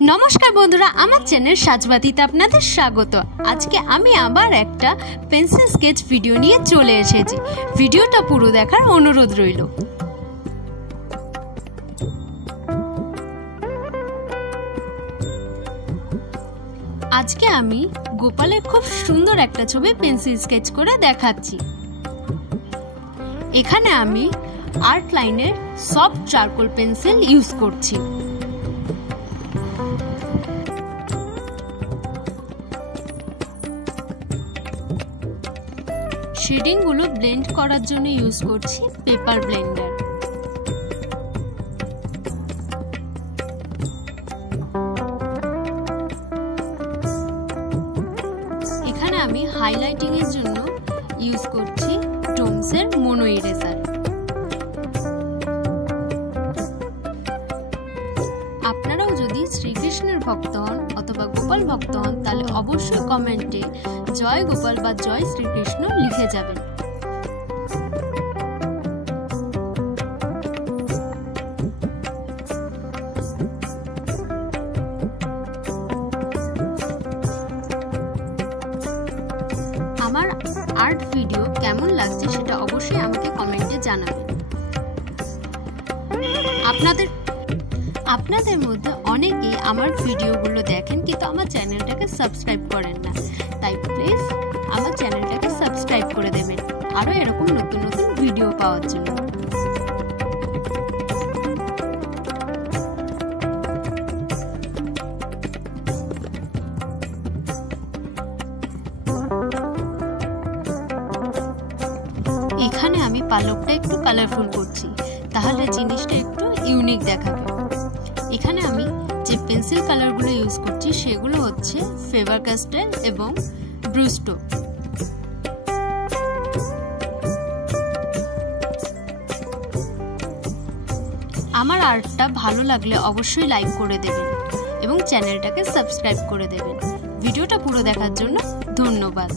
নমস্কার বন্ধুরা, আমার চ্যানেল সাজবাতিতে আপনাদের স্বাগত। আজকে আমি আবার একটা পেন্সিল স্কেচ ভিডিও নিয়ে চলে এসেছি। ভিডিওটা পুরো দেখার অনুরোধ রইল। আজকে আমি গোপালের খুব সুন্দর একটা ছবি পেন্সিল স্কেচ করে দেখাচ্ছি। এখানে আমি আর্ট লাইনের সফট চারকোল পেন্সিল ইউজ করছি। শেডিং গুলো ব্লেন্ড করার জন্য ইউজ করছি পেপার ব্লেন্ডার। এখানে আমি হাইলাইটিং এর জন্য ইউজ করছি ডোমসের মোনো ইরেজার। আপনারাও যদি শ্রীকৃষ্ণের ভক্ত হন অথবা গোপাল ভক্ত হন তাহলে অবশ্যই কমেন্টে জয় গোপাল বা জয় শ্রীকৃষ্ণ লিখে যাবেন। আমার আর্ট ভিডিও কেমন লাগছে সেটা অবশ্যই আমাকে কমেন্টে জানাবেন। আপনাদের মধ্যে অনেকেই আমার ভিডিওগুলো দেখেন কিন্তু আমার চ্যানেলটাকে সাবস্ক্রাইব করেন না, তাই প্লিজ আমার চ্যানেলটাকে সাবস্ক্রাইব করে দেবেন আরো এরকম নতুন নতুন ভিডিও পাওয়ার জন্য। এখানে আমি পালকটা একটু কালারফুল করছি, তাহলে জিনিসটা একটু ইউনিক দেখাবে। এখানে আমি যে পেন্সিল কালারগুলো ইউজ করছি সেগুলো হচ্ছে ফেভার ক্যাস্টেল এবং ব্রুস্টো। আমার আর্টটা ভালো লাগলে অবশ্যই লাইক করে দেবেন এবং চ্যানেলটাকে সাবস্ক্রাইব করে দেবেন। ভিডিওটা পুরো দেখার জন্য ধন্যবাদ।